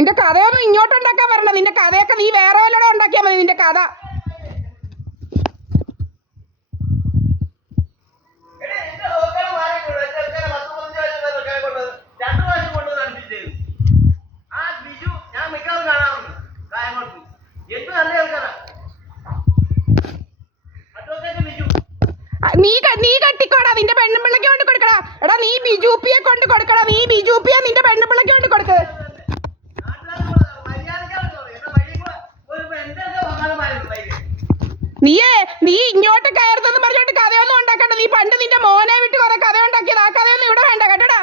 നിന്റെ കഥയൊന്നും ഇങ്ങോട്ടുണ്ടാക്കാൻ വരണം. നിന്റെ കഥയൊക്കെ നീ വേറെ വല്ലതും ഉണ്ടാക്കിയാൽ മതി. നിന്റെ കഥ നീ കെട്ടിക്കോടാ. നിന്റെ പെണ്ണുപിള്ളക്ക് കൊണ്ട് കൊടുക്കടാ. എടാ നീ ബിജുപിയെ കൊണ്ട് കൊടുക്കടാ. നീ ബിജുപിയെ നിന്റെ പെണ്ണുപിള്ളക്ക് കൊണ്ട് കൊടുക്ക്. നീ ഇങ്ങോട്ട് കയറുന്നെന്ന് പറഞ്ഞോട്ട് കഥയൊന്നും ഉണ്ടാക്കണ്ട. നീ പണ്ട് നിന്റെ മോനെ വിട്ട് കുറെ കഥ ഉണ്ടാക്കിയത്. ആ കഥയൊന്നും ഇവിടെ വേണ്ട കേട്ടോടാ.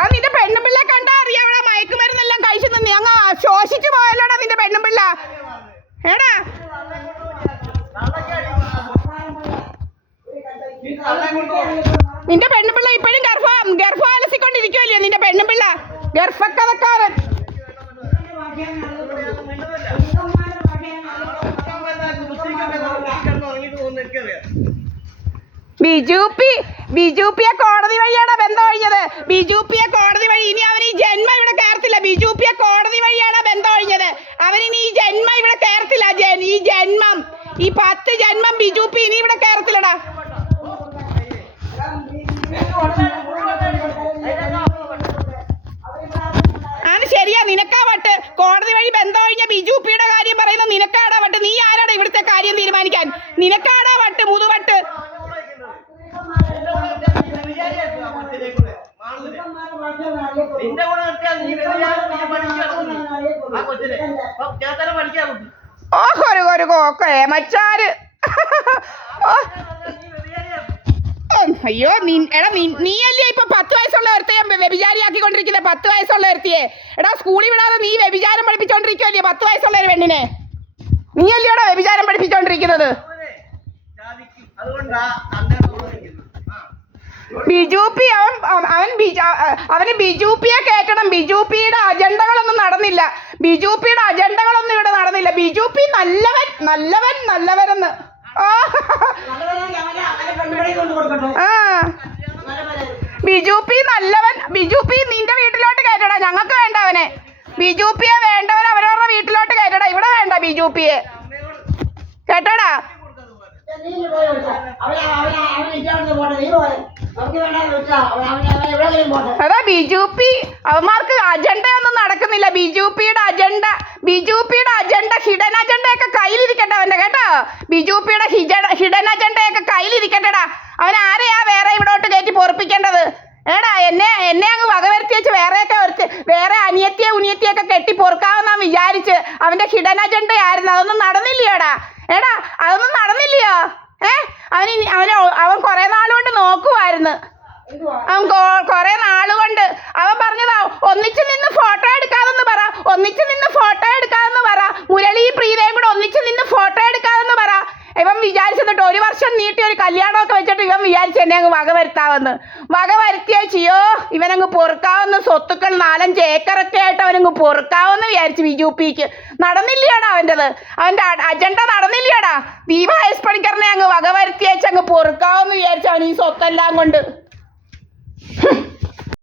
അത് നിന്റെ പെണ്ണുപിള്ള കണ്ടാ അറിയാം. അവിടെ മയക്കുമരുന്നെല്ലാം കഴിച്ചു നിന്ന് അങ്ങ് ശോഷിച്ചു പോയല്ലോടാ നിന്റെ പെണ്ണുപിള്ള. ഏടാ നിന്റെ പെണ്ണുപിള്ള ഇപ്പോഴും ഗർഭം അലസിക്കൊണ്ടിരിക്കുമല്ലോ. നിന്റെ പെണ്ണുപിള്ള ഗർഭക്കഥക്കാരൻ. ബിജുപിയെ കോടതി വഴിയാണ് ബന്ധം ഒഴിഞ്ഞത്. ബിജുപിയെ കോടതി വഴി. ഇനി അവൻ ഈ ജന്മം ഇവിടെ കയറത്തില്ല. ബിജുപിയെ കോടതി വഴിയാണ് ബന്ധം ഒഴിഞ്ഞത്. അവനിനി ഈ ജന്മം ഇവിടെ കയറത്തില്ല. ഈ ജന്മം, ഈ 10 ജന്മം ബിജുപി ഇനി ഇവിടെ കയറത്തില്ലടാ. ആണ് ശരിയാ. നിനക്കാ വട്ട്. കോടതി വഴി ബന്ധം ഒഴിഞ്ഞ ബിജുപിയുടെ കാര്യം പറയുന്ന നിനക്കാടാ വട്ട്. നീ ആരാടാ ഇവിടുത്തെ കാര്യം തീരുമാനിക്കാൻ? നിനക്കാടാ വട്ട്, മുതുവട്ട്. മച്ചാര് അയ്യോ എടാ നീയല്ലേ ഇപ്പൊ 10 വയസ്സുള്ള ഒരുത്തയെ വ്യഭിചാരിയാക്കിക്കൊണ്ടിരിക്കുന്നത്. 10 വയസ്സുള്ള ഒരുത്തിയെ എടാ സ്കൂളിൽ വിടാതെ നീ വ്യഭിചാരം പഠിപ്പിച്ചോണ്ടിരിക്കുവല്ലേ 10 വയസ്സുള്ള ഒരു പെണ്ണിനെ. നീയല്ലേടാ വ്യഭിചാരം പഠിപ്പിച്ചോണ്ടിരിക്കുന്നത്. ബിജുപി അവന് ബിജുപിയെ കയറ്റണം. ബിജുപിയുടെ അജണ്ടകളൊന്നും നടന്നില്ല. ബിജുപിയുടെ അജണ്ടകളൊന്നും ഇവിടെ നടന്നില്ല. ബിജുപി നല്ലവരെന്ന് ബിജുപി നല്ലവൻ. ബിജുപി നിന്റെ വീട്ടിലോട്ട് കയറ്റടാ. ഞങ്ങൾക്ക് വേണ്ട അവനെ. ബിജുപിയെ വേണ്ടവൻ അവരവരുടെ വീട്ടിലോട്ട് കയറ്റടാ. ഇവിടെ വേണ്ട ബിജുപിയെ. കേട്ടോടാ. അതാ ബിജുപി അവന്മാർക്ക് അജണ്ടയൊന്നും നടക്കുന്നില്ല. ബിജുപിയുടെ അജണ്ട ഹിഡൻ അജണ്ടയൊക്കെ കയ്യിലിരിക്കട്ടെ അവന്റെ. കേട്ടോ, ബിജുപിയുടെ ഹിഡൻ അജണ്ടയൊക്കെ കയ്യിലിരിക്കട്ടെടാ. അവൻ ആരെയാ വേറെ ഇവിടോട്ട് കയറ്റി പൊറപ്പിക്കേണ്ടത്? ഏടാ എന്നെ അങ്ങ് വകവരുത്തി വെച്ച് വേറെ ഉനിയത്തിയൊക്കെ കെട്ടി പൊറുക്കാമെന്നാ വിചാരിച്ച് അവന്റെ ഹിഡൻ അജണ്ട ആയിരുന്നു. അതൊന്നും നടന്നില്ലയോടാ. ഏടാ അതൊന്നും നടന്നില്ലയോ? അവൻ കുറെ നാളുകൊണ്ട് നോക്കുമായിരുന്നു. അവൻ കുറെ നാളുകൊണ്ട് അവൻ പറഞ്ഞതാ ഒന്നിച്ചു നിന്ന് ഫോട്ടോ എടുക്കാതെന്ന് പറ. മുരളിയും പ്രീതയും കൂടെ ഒന്നിച്ചു നിന്ന് ഫോട്ടോ എടുക്കാതെന്ന് പറ. ഇവൻ വിചാരിച്ചിട്ട് 1 വർഷം നീട്ടി ഒരു കല്യാണമൊക്കെ വെച്ചിട്ട് ഇവൻ വിചാരിച്ചു എന്നെ അങ്ങ് വകവരുത്തിയോ ഇവനങ്ങ് പൊറുക്കാവുന്ന സ്വത്തുക്കൾ 4-5 ഏക്കറൊക്കെ ആയിട്ട് അവനങ്ങ് പൊറുക്കാവെന്ന് വിചാരിച്ചു. ബിജുപിക്ക് നടന്നില്ലയോടാ അവന്റെ അജണ്ട നടന്നില്ലയോടാ. ദീപ എസ് പണിക്കറിനെ അങ്ങ് വകവരുത്തിയേച്ച് അങ്ങ് പൊറുക്കാവെന്ന് വിചാരിച്ചു അവൻ ഈ സ്വത്തെല്ലാം കൊണ്ട്.